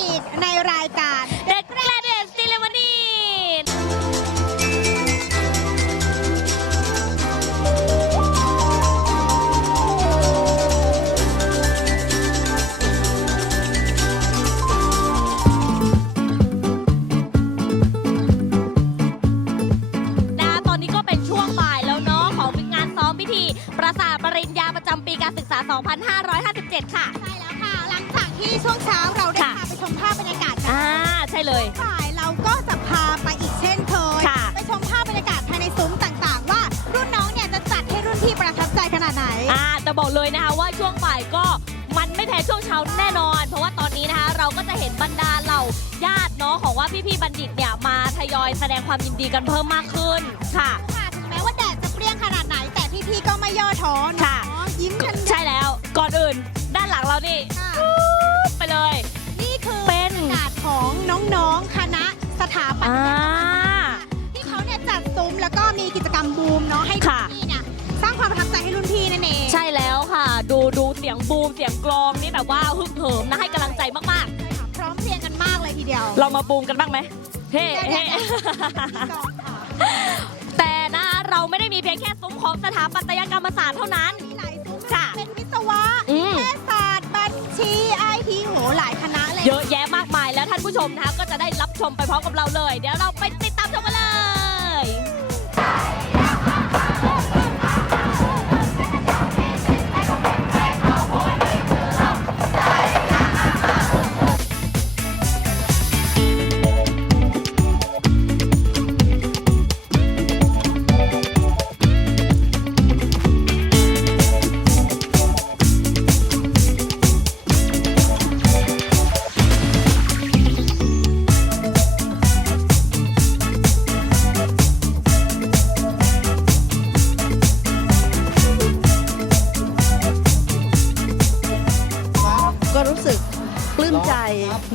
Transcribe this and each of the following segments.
อีกในรายการ The Graduate Ceremony นะคะตอนนี้ก็เป็นช่วงบ่ายแล้วเนาะของงานซ้อมพิธี ประสาทปริญญาประจำปีการศึกษา 2557 ค่ะ ใช่แล้วค่ะ หลังจากที่ช่วงเช้า ช่เลย บ่ายเราก็จะพาไปอีกเช่นเคย ค่ะ ไปชมภาพบรรยากาศภายในซุ้มต่างๆ ว่ารุ่นน้องเนี่ยจะจัดให้รุ่นพี่ประทับใจขนาดไหน อ่าแต่บอกเลยนะคะว่าช่วงบ่ายก็มันไม่แพ้ช่วงเช้าแน่นอน เพราะว่าตอนนี้นะคะเราก็จะเห็นบรรดาเหล่าญาติเนาะของว่าพี่ๆบัณฑิตเนี่ยมาทยอยแสดงความยินดีกันเพิ่มมากขึ้นค่ะ ค่ะ ถึงแม้ว่าแดดจะเปรี้ยงขนาดไหน แต่พี่ๆก็ไม่ย่อท้อเนค่ะอะยิ้มกันใช่แล้วก่อนอื่นด้านหลังเรานี่ ค่ะ ไปเลย ของน้องๆ คณะสถาปัตอ่ายกรรมที่เขาเนี่ยจัดซุ้มแล้วก็มีกิจกรรมบูมเนาะให้ค่ะ พี่เนี่ยสร้างความประทับใจให้รุ่นพี่นั่นเองใช่แล้วค่ะ ดูดูเสียงบูมเสียงกลองนี่แบบว่าฮึกเหิมนะให้กำลังใจมากใช่ค่ะพร้อมเพรียงกันมากเลยทีเดียวๆ เรามาบูมกันบ้างไหมเฮ้เฮ้แต่นะเราไม่ได้มีเพียงแค่ซุ้มของสถาปัตยกรรมศาสตร์เท่านั้น มีหลายซุ้มค่ะเป็นวิศวะ ชมนะคะก็จะได้รับชมไปพร้อมกับเราเลย เดี๋ยวเราไปติดตามชมกันเลย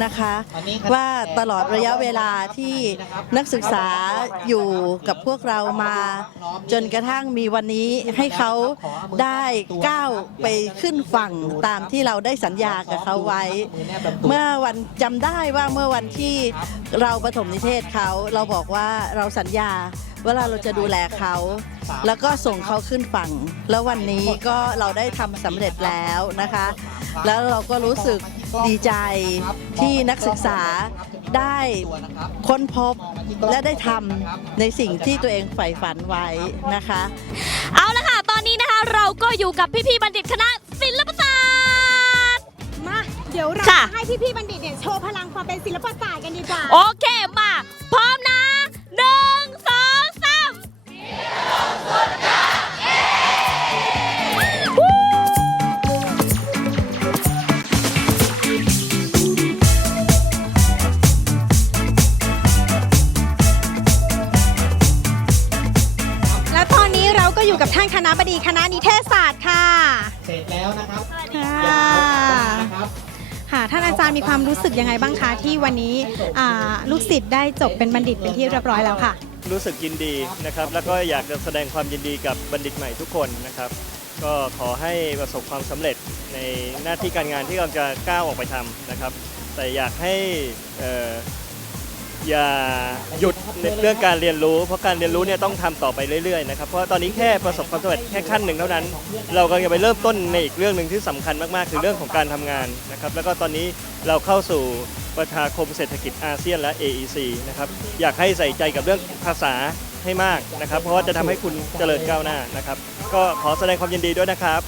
นะคะว่าตลอดระยะเวลาที่นักศึกษาอยู่กับพวกเรามาจนกระทั่งมีวันนี้ให้เขาได้ก้าวไปขึ้นฝั่งตามที่เราได้สัญญากับเขาไว้ เมื่อวันจำได้ว่าเมื่อวันที่เราประถมนิเทศเขาเราบอกว่าเราสัญญาว่าเราจะดูแลเขา แล้วก็ส่งเขาขึ้นฝั่ง แล้ววันนี้ก็เราได้ทำสำเร็จแล้วนะคะ แล้วเราก็รู้สึกดีใจที่นักศึกษาได้ค้นพบและได้ทำในสิ่งที่ตัวเองใฝ่ฝันไว้นะคะ เอาละค่ะ ตอนนี้นะคะเราก็อยู่กับพี่ๆบัณฑิตคณะศิลปศาสตร์มา เดี๋ยวเราค่ะ ให้พี่ๆบัณฑิตเนี่ยโชว์พลังความเป็นศิลปศาสตร์กันดีกว่า โอเค ก็อยู่กับท่านคณะบดีคณะนิเทศศาสตร์ค่ะ เสร็จแล้วนะครับค่ะอย่าเอากลับนะครับ ค่ะ ท่านอาจารย์มีความรู้สึกยังไงบ้างคะที่วันนี้อ่าลูกศิษย์ได้จบเป็นบัณฑิตเป็นที่เรียบร้อยแล้วค่ะ รู้สึกยินดีนะครับ แล้วก็อยากจะแสดงความยินดีกับบัณฑิตใหม่ทุกคนนะครับ ก็ขอให้ประสบความสำเร็จในหน้าที่การงานที่กำลังจะก้าวออกไปทำนะครับ แต่อยากให้เอ่อ อย่าหยุดในเรื่องการเรียนรู้ เพราะการเรียนรู้เนี่ยต้องทำต่อไปเรื่อยๆนะครับเพราะตอนนี้แค่ประสบความสำเร็จแค่ขั้นหนึ่งเท่านั้น เรากำลังจะไปเริ่มต้นในอีกเรื่องหนึ่งที่สำคัญมากๆคือเรื่องของการทำงานนะครับแล้วก็ตอนนี้เราเข้าสู่ประชาคมเศรษฐกิจอาเซียนและ AEC นะครับอยากให้ใส่ใจกับเรื่องภาษาให้มากนะครับ เพราะว่าจะทำให้คุณเจริญก้าวหน้านะครับ ก็ขอแสดงความยินดีด้วยนะครับ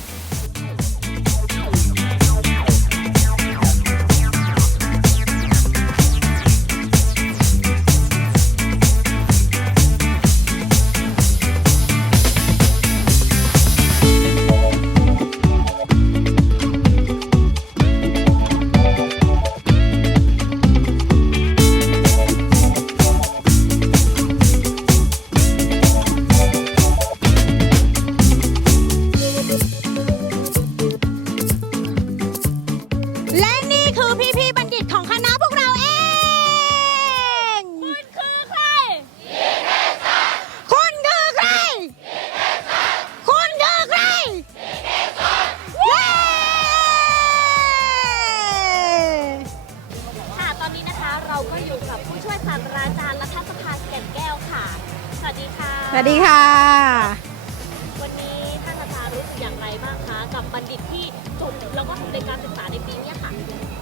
กับบัณฑิตที่จบแล้วก็สำเร็จการศึกษาในปีเนี้ยค่ะ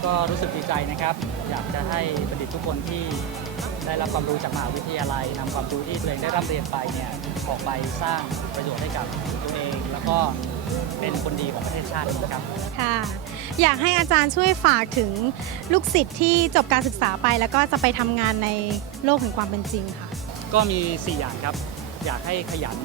ก็รู้สึกดีใจนะครับ อยากจะให้บัณฑิตทุกคนที่ได้รับความรู้จากมหาวิทยาลัยนำความรู้ที่ตัวเองได้ร่ำเรียนไปเนี่ยออกไปสร้างประโยชน์ให้กับตัวเอง แล้วก็เป็นคนดีของประเทศชาตินะครับค่ะอยากให้อาจารย์ช่วยฝากถึงลูกศิษย์ที่จบการศึกษาไป แล้วก็จะไปทำงานในโลกแห่งความเป็นจริงค่ะ ก็มี 4 อย่างครับ อยากให้ขยัน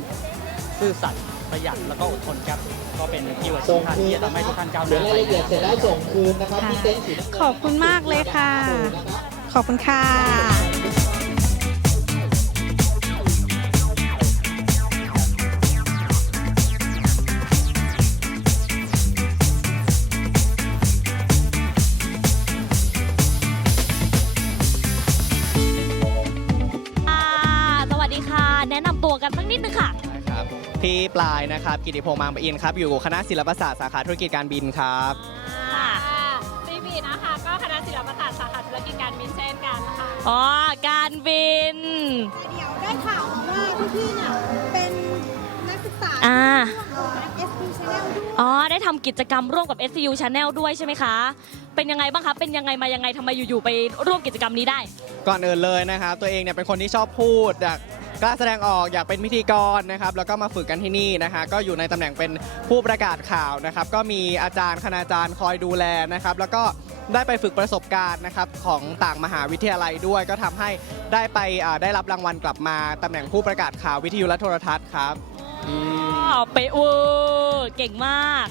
ซื่อสัตย์ ประหยัดแล้วก็อดทนครับ ก็เป็นคีย์เวิร์ดส่งสำคัญคืที่นจะทำให้ทุกท่านก้าวหเดี๋ยน้าวไปรายละเอียดเสร็จแล้วส่งคืนนะครับค่ะที่เต็นท์สีน้ำเงิน ขอบคุณมากเลยค่ะนะครับขอบคุณค่ะ ปลายนะครับกิติพงษ์มางปะอินครับ อยู่คณะศิลปศาสตร์สาขาธุรกิจการบินครับอ่าซีบีนะคะก็คณะศิลปศาสตร์สาขาธุรกิจการบินเช่นกันค่ะอ๋อ การบินเดี๋ยวได้ข่าวมาว่าพี่ๆเนี่ยเป็นนักศึกษาอ่า เอสพีชแนลด้วยอ๋อ ได้ทำกิจกรรมร่วมกับ SCU Channel ด้วยใช่ไหมคะ เป็นยังไงบ้างคะ เป็นยังไงมายังไงทำไมอยู่ๆไปร่วมกิจกรรมนี้ได้ ก่อนอื่นเลยนะครับ ตัวเองเนี่ยเป็นคนที่ชอบพูดอยาก กล้าแสดงออกอยากเป็นพิธีกรนะครับ แล้วก็มาฝึกกันที่นี่นะฮะก็อยู่ในตำแหน่งเป็นผู้ประกาศข่าวนะครับ ก็มีอาจารย์คณาจารย์คอยดูแลนะครับ แล้วก็ได้ไปฝึกประสบการณ์นะครับของต่างมหาวิทยาลัยด้วย ก็ทำให้ได้ไปอ่าได้รับรางวัลกลับมาตำแหน่งผู้ประกาศข่าววิทยุและโทรทัศน์ครับอืม อ๋อเป๊ะเวอร์เก่งมาก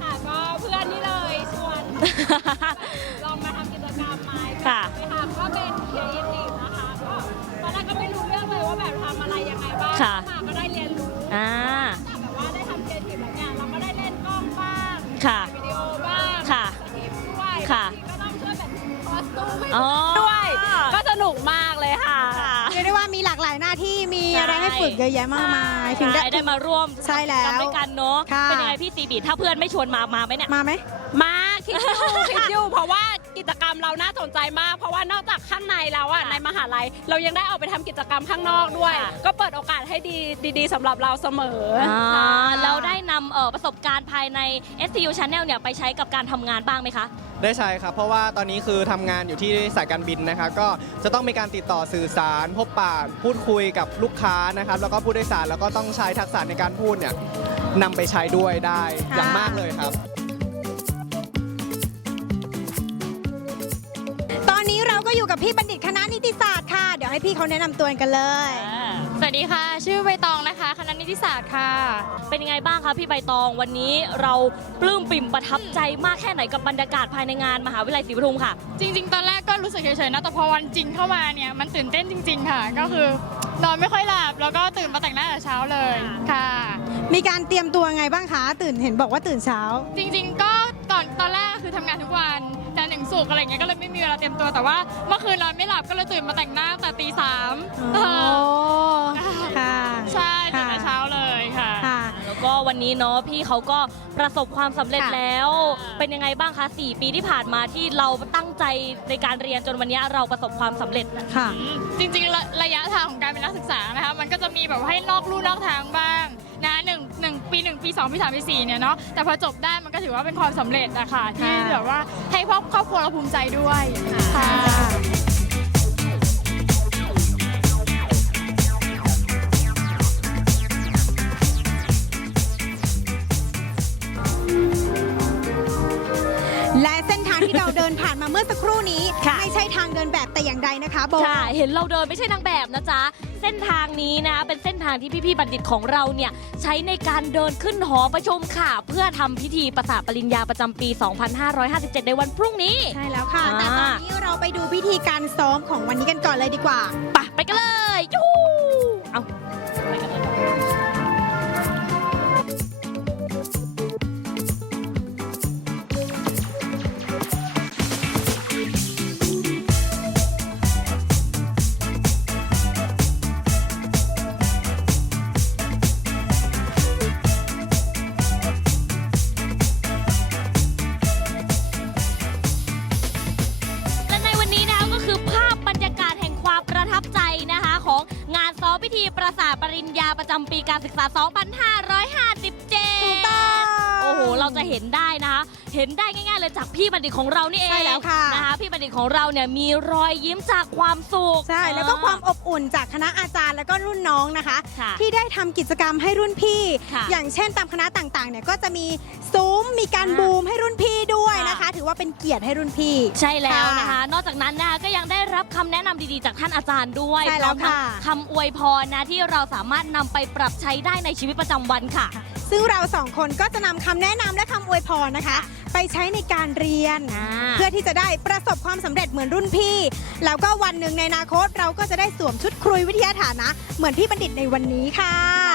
ค่ะก็เพื่อนนี่เลยชวน ลองมาทำกิจกรรมไหมค่ะ ไป ค่ะ มาก็ได้เรียนรู้อ่าแต่แบบว่าได้ทำครีเอทีฟแล้วเนี่ยเราก็ได้เล่นกล้องบ้างค่ะ วิดีโอบ้างค่ะ สคริปต์ด้วยค่ะ บางทีก็ต้องช่วยแบบคอสตูมให้อ๋อ ด้วย ก็สนุกมากเลยค่ะค่ะเรียกได้ว่ามีหลากหลายหน้าที่มีใช่ อะไรให้ฝึกเยอะแยะมากมายถึงได้ใช่ได้มาร่วมใช่แล้วทำกิจกรรมด้วยกันเนาะ ค่ะ เป็นยังไงพี่ซีบีถ้าเพื่อนไม่ชวนมา มาไหมเนี่ย มาไหม มาคิดอยู่คิดอยู่เพราะว่า กิจกรรมเราน่าสนใจมาก เพราะว่านอกจากข้างในแล้วอะค่ะในมหาลัย เรายังได้ออกไปทำกิจกรรมข้างนอกด้วย ค่ะ ก็เปิดโอกาสให้ดีดีๆสำหรับเราเสมอออ่าค่ะเราได้นำเอ่อประสบการณ์ภายใน SCU Channel เนี่ยไปใช้กับการทำงานบ้างไหมคะ ได้ใช่ครับ เพราะว่าตอนนี้คือทำงานอยู่ที่สายการบินนะครับก็จะต้องมีการติดต่อสื่อสาร พบปะพูดคุยกับลูกค้านะครับแล้วก็ผู้โดยสารแล้วก็ต้องใช้ทักษะในการพูดเนี่ยนำไปใช้ด้วยได้อย่างมากเลยครับ ก็อยู่กับพี่บัณฑิตคณะนิติศาสตร์ค่ะ เดี๋ยวให้พี่เขาแนะนำตัวกันเลย สวัสดีค่ะ ชื่อใบตองนะคะ คณะนิติศาสตร์ค่ะ เป็นยังไงบ้างคะพี่ใบตองวันนี้เราปลื้มปิ่มประทับใจมากแค่ไหนกับบรรยากาศภายในงานมหาวิทยาลัยศรีปทุมค่ะ จริง ๆ ตอนแรกก็รู้สึกเฉยๆนะ แต่พอวันจริงเข้ามาเนี่ยมันตื่นเต้นจริง ๆ ค่ะ ก็คือนอนไม่ค่อยหลับ แล้วก็ตื่นมาแต่งหน้าแต่เช้าเลยค่ะ มีการเตรียมตัวไงบ้างคะ ตื่นเห็นบอกว่าตื่นเช้า จริงๆ ก็ตอนตอนแรกคือทำงานทุกวัน แต่ หนึ่งสุกร์อะไรเงี้ยก็เลยไม่มีเวลาเตรียมตัวแต่ว่าเมื่อคืนนอนไม่หลับก็เลยตื่นมาแต่งหน้าตั้งแต่ตีสาม โอ้ วก็วันนี้เนาะพี่เขาก็ประสบความสำเร็จค่ะ แล้ว เป็นยังไงบ้างคะ 4 ปีที่ผ่านมาที่เราตั้งใจในการเรียนจนวันนี้เราประสบความสำเร็จนะ ค่ะจริงๆระระยะทางของการเป็นนักศึกษานะคะมันก็จะมีแบบให้นอกลู่นอกทางบ้างนะหนึ่งหนึ่งปีหนึ่งปีสองปีสามปีสี่เนี่ยเนาะแต่พอจบได้มันก็ถือว่าเป็นความสำเร็จอะค่ะที่ค่ะ แบบว่าให้ครอบครอบครัวเราภูมิใจด้วยค่ะและ มาเมื่อสักครู่นี้ค่ะไม่ใช่ทางเดินแบบแต่อย่างใดนะคะโบใช่เห็นเราเดินไม่ใช่นางแบบนะจ๊ะ เส้นทางนี้นะคะเป็นเส้นทางที่พี่ๆบัณฑิตของเราเนี่ยใช้ในการเดินขึ้นหอประชุมค่ะ เพื่อทำพิธีประสาทปริญญาประจำปี 2557 ในวันพรุ่งนี้ ใช่แล้วค่ะอ่าแต่ตอนนี้เราไปดูพิธีการซ้อมของวันนี้กันก่อนเลยดีกว่า ไปไปกันเลยยูหูเอาำปีการศึกษา 2557 ถูกต้อง โอ้โห เราจะเห็นได้นะคะ เห็นได้ง่ายๆเลยจากพี่บัณฑิตของเรานี่เองใช่แล้วค่ะ นะคะพี่บัณฑิตของเราเนี่ยมีรอยยิ้มจากความสุขใช่ แล้วก็ความอบอุ่นจากคณะอาจารย์แล้วก็รุ่นน้องนะคะค่ะที่ได้ทำกิจกรรมให้รุ่นพี่ค่ะ อย่างเช่นตามคณะต่างๆเนี่ยก็จะมีซุ้มมีการอ่าบูมให้รุ่นพี่ด้วยค่ะนะคะ ถือว่าเป็นเกียรติให้รุ่นพี่ ใช่แล้วนะคะค่ะนอกจากนั้นนะคะก็ยังได้รับคำแนะนำดีๆ จากท่านอาจารย์ด้วยใช่แล้วพร้อมทั้งค่ะ คำอวยพรนะที่เราสามารถนำไปปรับใช้ได้ในชีวิตประจำวันค่ะ ซึ่งเราสองคนก็จะนำคำแนะนำและคำอวยพรนะคะ ไปใช้ในการเรียนอ่าเพื่อที่จะได้ประสบความสำเร็จเหมือนรุ่นพี่ แล้วก็วันหนึ่งในอนาคตเราก็จะได้สวมชุดครุยวิทยาฐานะ เหมือนพี่บัณฑิตในวันนี้ค่ะค่ะ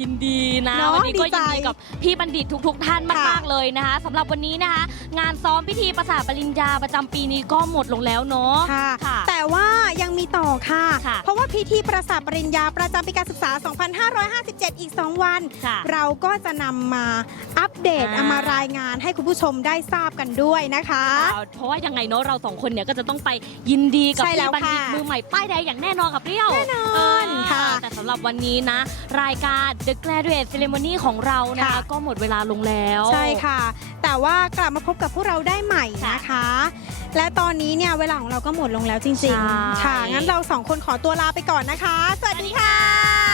ยินดีนะ เนอะวันนี้ก็ดีใจยินดีกับพี่บัณฑิตทุก ๆ ท่านมากค่ะๆเลยนะคะสำหรับวันนี้นะคะ งานซ้อมพิธีประสาทปริญญาประจำปีนี้ก็หมดลงแล้วเนาะค่ะค่ะแต่ ว่ายังมีต่อค่ะ ค่ะเพราะว่าพิธีประสาทปริญญาประจำปีการศึกษา 2557 อีก 2 วัน ค่ะเราก็จะนำมาอัปเดตอ่า เอามารายงานให้คุณผู้ชมได้ทราบกันด้วยนะคะเพราะว่ายังไงเนาะเราสองคนเนี่ยก็จะต้องไปยินดีกับใช่แล้พี่วบัณฑิตค่ะมือใหม่ป้ายแดงอย่างแน่นอนกับเปรี้ยวแน่นอนเออค่ะแต่สำหรับวันนี้นะ รายการ The Graduate Ceremony ของเรานะคะ ค่ะ ก็หมดเวลาลงแล้ว ใช่ค่ะ แต่ว่ากลับมาพบกับพวกเราได้ใหม่นะคะ และตอนนี้เนี่ยเวลาของเราก็หมดลงแล้วจริง ใช่ ๆ ค่ะ งั้นเราสองคนขอตัวลาไปก่อนนะคะ สวัสดีค่ะ